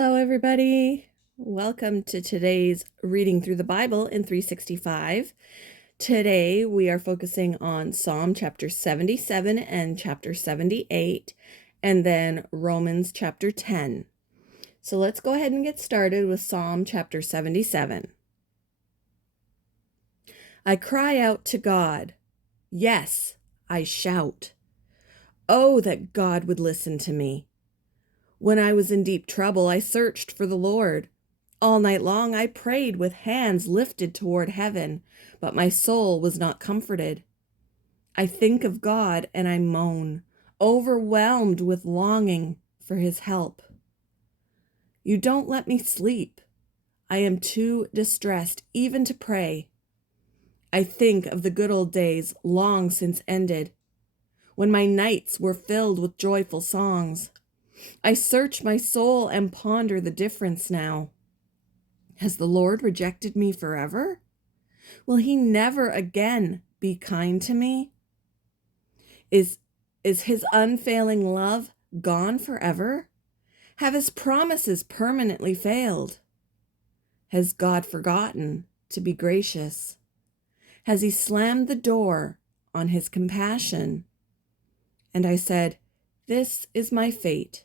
Hello, everybody. Welcome to today's Reading Through the Bible in 365. Today we are focusing on Psalm chapter 77 and chapter 78, and then Romans chapter 10. So let's go ahead and get started with Psalm chapter 77. I cry out to God. Yes, I shout. Oh, that God would listen to me. When I was in deep trouble, I searched for the Lord. All night long I prayed with hands lifted toward heaven, but my soul was not comforted. I think of God and I moan, overwhelmed with longing for his help. You don't let me sleep. I am too distressed even to pray. I think of the good old days long since ended, when my nights were filled with joyful songs. I search my soul and ponder the difference now. Has the Lord rejected me forever? Will he never again be kind to me? Is his unfailing love gone forever? Have his promises permanently failed? Has God forgotten to be gracious? Has he slammed the door on his compassion? And I said, this is my fate.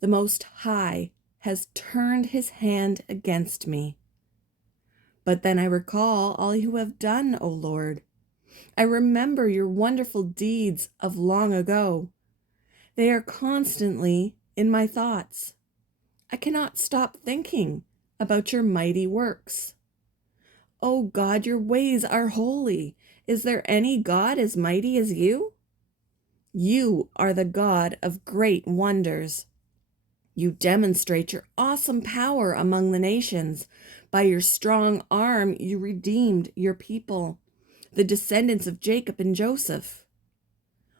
The Most High has turned his hand against me. But then I recall all you have done, O Lord. I remember your wonderful deeds of long ago. They are constantly in my thoughts. I cannot stop thinking about your mighty works. O God, your ways are holy. Is there any God as mighty as you? You are the God of great wonders. You demonstrate your awesome power among the nations. By your strong arm, you redeemed your people, the descendants of Jacob and Joseph.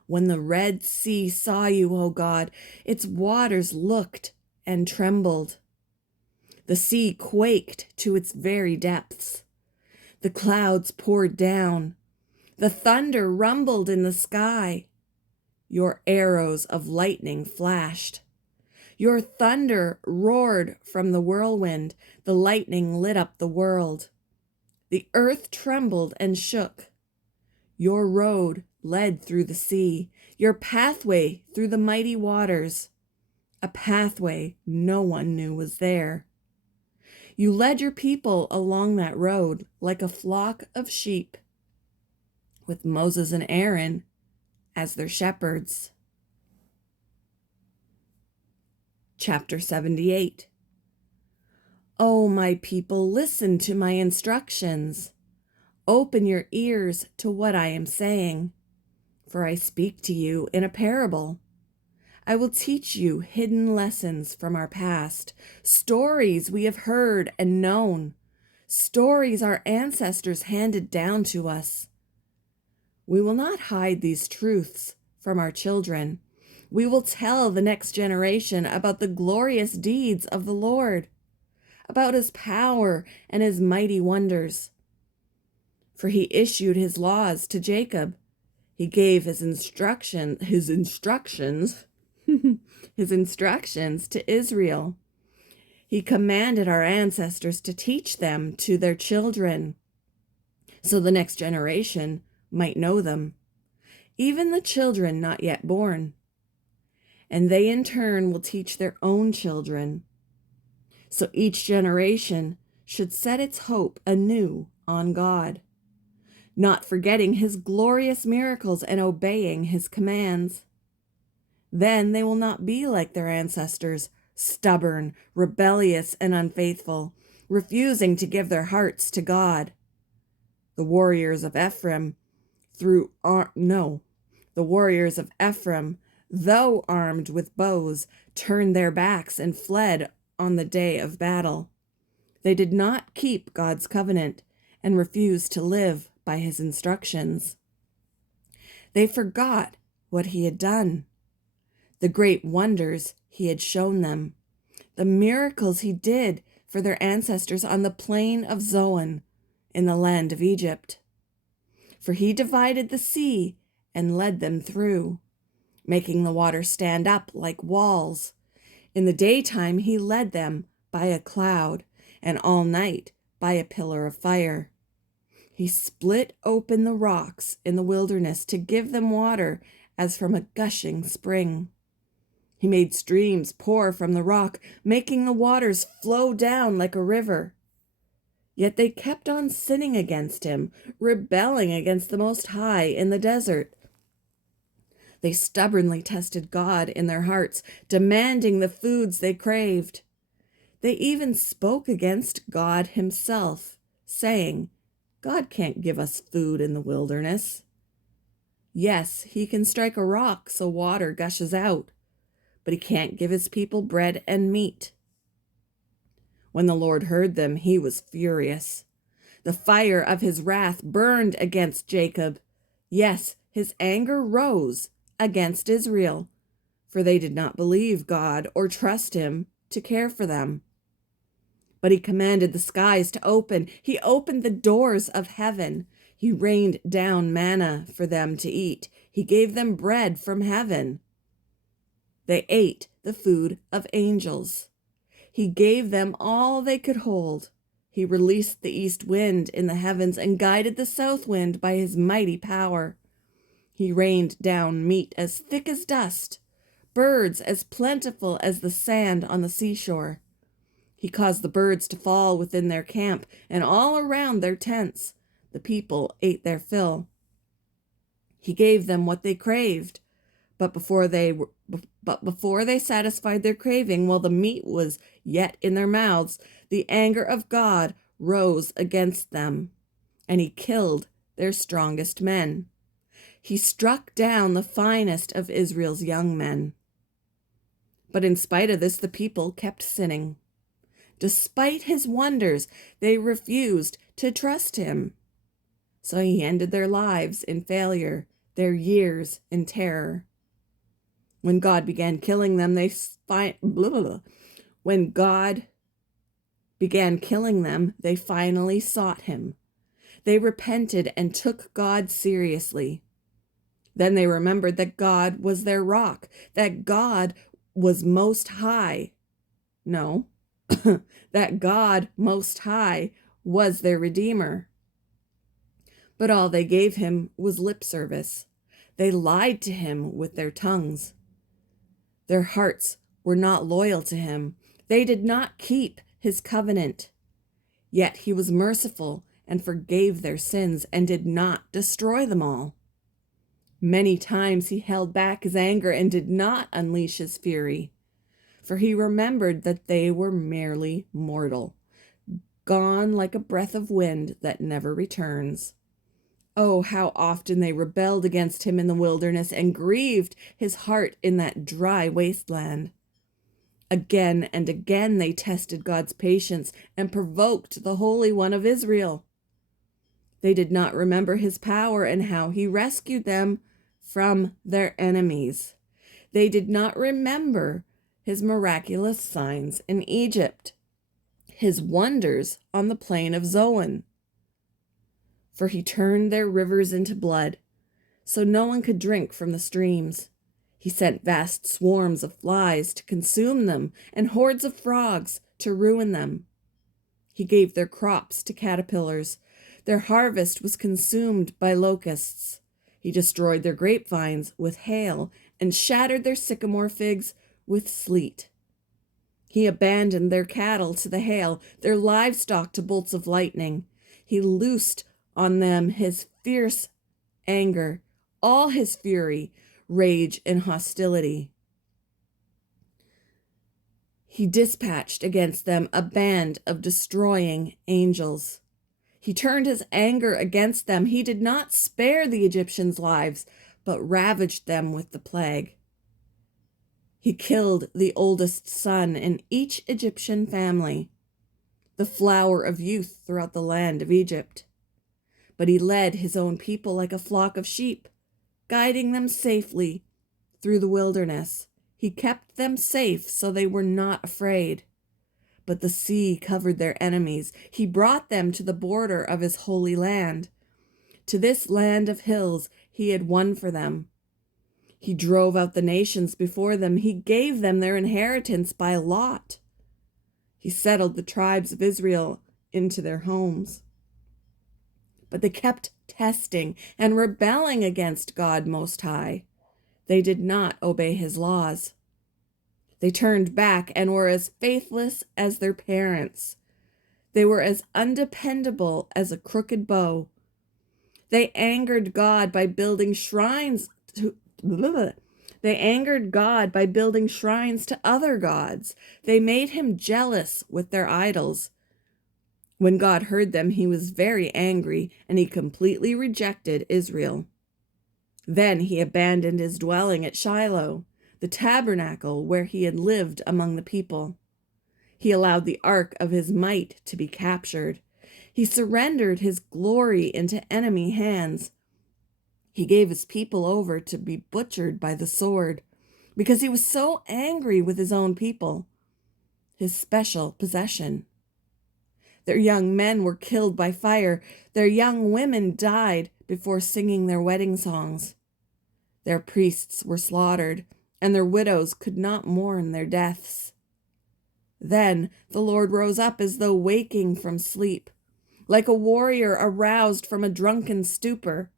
When the Red Sea saw you, O God, its waters looked and trembled. The sea quaked to its very depths. The clouds poured down. The thunder rumbled in the sky. Your arrows of lightning flashed. Your thunder roared from the whirlwind. The lightning lit up the world. The earth trembled and shook. Your road led through the sea, your pathway through the mighty waters, a pathway no one knew was there. You led your people along that road like a flock of sheep, with Moses and Aaron as their shepherds. Chapter 78. O my people, listen to my instructions. Open your ears to what I am saying, for I speak to you in a parable. I will teach you hidden lessons from our past, stories we have heard and known, stories our ancestors handed down to us. We will not hide these truths from our children. We will tell the next generation about the glorious deeds of the Lord, about his power and his mighty wonders. For he issued his laws to Jacob. He gave his instructions his instructions to Israel. He commanded our ancestors to teach them to their children, so the next generation might know them, even the children not yet born. And they in turn will teach their own children. So each generation should set its hope anew on God, not forgetting his glorious miracles and obeying his commands. Then they will not be like their ancestors, stubborn, rebellious, and unfaithful, refusing to give their hearts to God. The warriors of Ephraim, though armed with bows, turned their backs and fled on the day of battle. They did not keep God's covenant and refused to live by his instructions. They forgot what he had done, the great wonders he had shown them, the miracles he did for their ancestors on the plain of Zoan in the land of Egypt. For he divided the sea and led them through, making the water stand up like walls. In the daytime he led them by a cloud, and all night by a pillar of fire. He split open the rocks in the wilderness to give them water as from a gushing spring. He made streams pour from the rock, making the waters flow down like a river. Yet they kept on sinning against him, rebelling against the Most High in the desert. They stubbornly tested God in their hearts, demanding the foods they craved. They even spoke against God himself, saying, God can't give us food in the wilderness. Yes, he can strike a rock so water gushes out, but he can't give his people bread and meat. When the Lord heard them, he was furious. The fire of his wrath burned against Jacob. Yes, his anger rose against Israel, for they did not believe God or trust him to care for them. But he commanded the skies to open. He opened the doors of heaven. He rained down manna for them to eat. He gave them bread from heaven. They ate the food of angels. He gave them all they could hold. He released the east wind in the heavens and guided the south wind by his mighty power. He rained down meat as thick as dust, birds as plentiful as the sand on the seashore. He caused the birds to fall within their camp, and all around their tents the people ate their fill. He gave them what they craved, but before they satisfied their craving, while the meat was yet in their mouths, the anger of God rose against them, and he killed their strongest men. He struck down the finest of Israel's young men. But in spite of this, the people kept sinning. Despite his wonders, they refused to trust him. So he ended their lives in failure, their years in terror. When God began killing them, they finally sought him. They repented and took God seriously. Then they remembered that God was their rock, that God was most high. No, that God most high was their Redeemer. But all they gave him was lip service. They lied to him with their tongues. Their hearts were not loyal to him. They did not keep his covenant. Yet he was merciful and forgave their sins and did not destroy them all. Many times he held back his anger and did not unleash his fury, for he remembered that they were merely mortal, gone like a breath of wind that never returns. Oh, how often they rebelled against him in the wilderness and grieved his heart in that dry wasteland. Again and again they tested God's patience and provoked the Holy One of Israel. They did not remember his power and how he rescued them from their enemies. They did not remember his miraculous signs in Egypt, his wonders on the plain of Zoan. For he turned their rivers into blood, so no one could drink from the streams. He sent vast swarms of flies to consume them and hordes of frogs to ruin them. He gave their crops to caterpillars. Their harvest was consumed by locusts. He destroyed their grapevines with hail and shattered their sycamore figs with sleet. He abandoned their cattle to the hail, their livestock to bolts of lightning. He loosed on them his fierce anger, all his fury, rage, and hostility. He dispatched against them a band of destroying angels. He turned his anger against them. He did not spare the Egyptians' lives, but ravaged them with the plague. He killed the oldest son in each Egyptian family, the flower of youth throughout the land of Egypt. But he led his own people like a flock of sheep, guiding them safely through the wilderness. He kept them safe so they were not afraid. But the sea covered their enemies. He brought them to the border of his holy land, to this land of hills he had won for them. He drove out the nations before them. He gave them their inheritance by lot. He settled the tribes of Israel into their homes. But they kept testing and rebelling against God Most High. They did not obey his laws. They turned back and were as faithless as their parents. They were as undependable as a crooked bow. They angered God by building shrines to They angered God by building shrines to other gods. They made him jealous with their idols. When God heard them, he was very angry, and he completely rejected Israel. Then he abandoned his dwelling at Shiloh, the tabernacle where he had lived among the people. He allowed the ark of his might to be captured. He surrendered his glory into enemy hands. He gave his people over to be butchered by the sword because he was so angry with his own people, his special possession. Their young men were killed by fire. Their young women died before singing their wedding songs. Their priests were slaughtered, and their widows could not mourn their deaths. Then the Lord rose up as though waking from sleep, like a warrior aroused from a drunken stupor.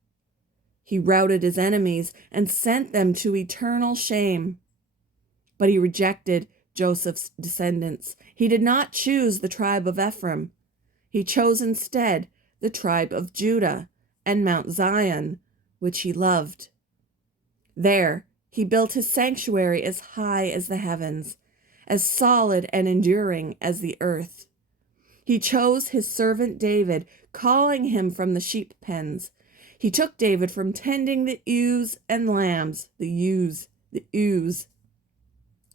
He routed his enemies and sent them to eternal shame. But he rejected Joseph's descendants. He did not choose the tribe of Ephraim. He chose instead the tribe of Judah and Mount Zion, which he loved. There he built his sanctuary as high as the heavens, as solid and enduring as the earth. He chose his servant David, calling him from the sheep pens. He took David from tending the ewes and lambs,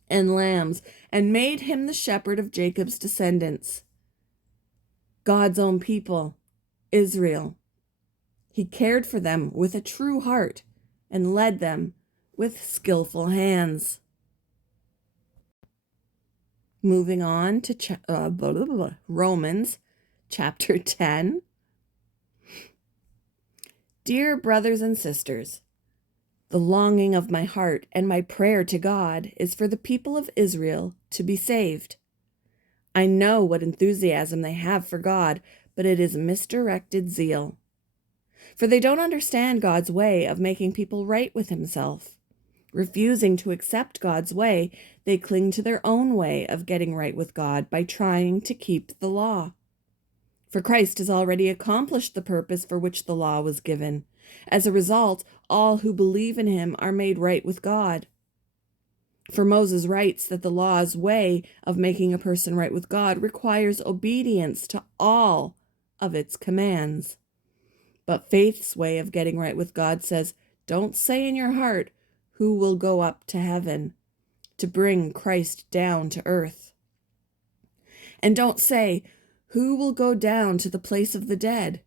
and made him the shepherd of Jacob's descendants, God's own people, Israel. He cared for them with a true heart and led them with skillful hands. Moving on to Romans chapter 10. Dear brothers and sisters, the longing of my heart and my prayer to God is for the people of Israel to be saved. I know what enthusiasm they have for God, but it is misdirected zeal. For they don't understand God's way of making people right with himself. Refusing to accept God's way, they cling to their own way of getting right with God by trying to keep the law. For Christ has already accomplished the purpose for which the law was given. As a result, all who believe in him are made right with God. For Moses writes that the law's way of making a person right with God requires obedience to all of its commands. But faith's way of getting right with God says, don't say in your heart, who will go up to heaven to bring Christ down to earth? And don't say, who will go down to the place of the dead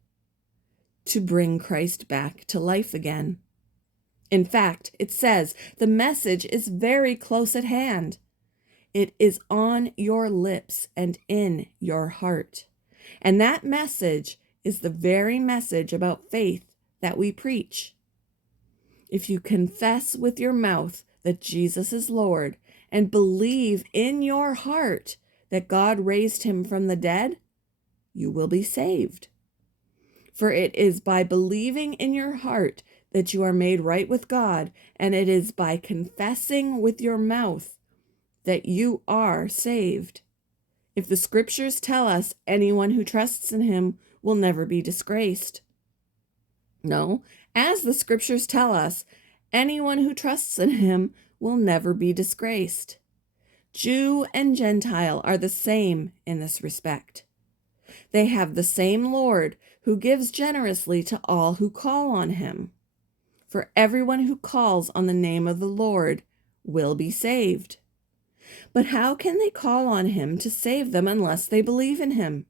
to bring Christ back to life again? In fact, it says the message is very close at hand. It is on your lips and in your heart. And that message is the very message about faith that we preach. If you confess with your mouth that Jesus is Lord and believe in your heart that God raised him from the dead, you will be saved. For it is by believing in your heart that you are made right with God, and it is by confessing with your mouth that you are saved. If the scriptures tell us anyone who trusts in him will never be disgraced. No, as the scriptures tell us, anyone who trusts in him will never be disgraced. Jew and Gentile are the same in this respect. They have the same Lord who gives generously to all who call on him. For everyone who calls on the name of the Lord will be saved. But how can they call on him to save them unless they believe in him?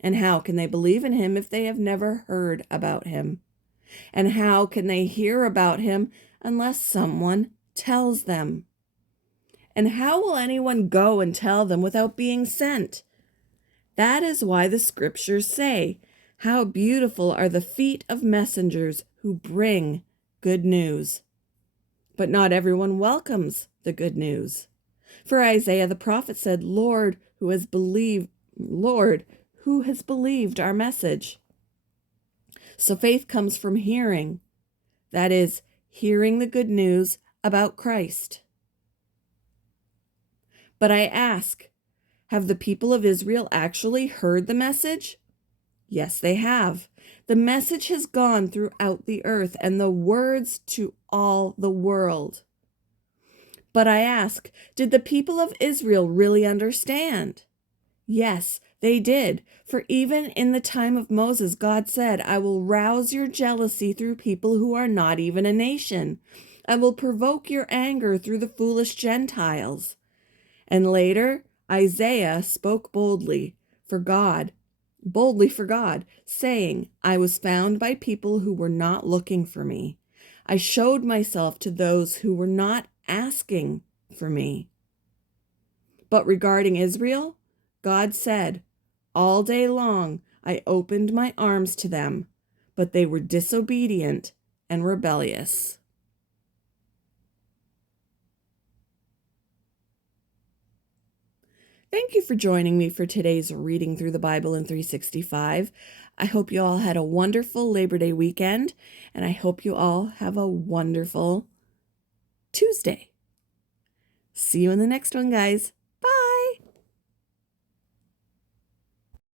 And how can they believe in him if they have never heard about him? And how can they hear about him unless someone tells them? And how will anyone go and tell them without being sent? That is why the scriptures say, how beautiful are the feet of messengers who bring good news. But not everyone welcomes the good news. For Isaiah the prophet said, Lord, who has believed our message? So faith comes from hearing. That is, hearing the good news about Christ. But I ask, have the people of Israel actually heard the message? Yes, they have. The message has gone throughout the earth and the words to all the world. But I ask, did the people of Israel really understand? Yes, they did. For even in the time of Moses, God said, I will rouse your jealousy through people who are not even a nation. I will provoke your anger through the foolish Gentiles. And later, Isaiah spoke boldly for God, saying, I was found by people who were not looking for me. I showed myself to those who were not asking for me. But regarding Israel, God said, all day long I opened my arms to them, but they were disobedient and rebellious. Thank you for joining me for today's reading through the Bible in 365. I hope you all had a wonderful Labor Day weekend, and I hope you all have a wonderful Tuesday. See you in the next one, guys.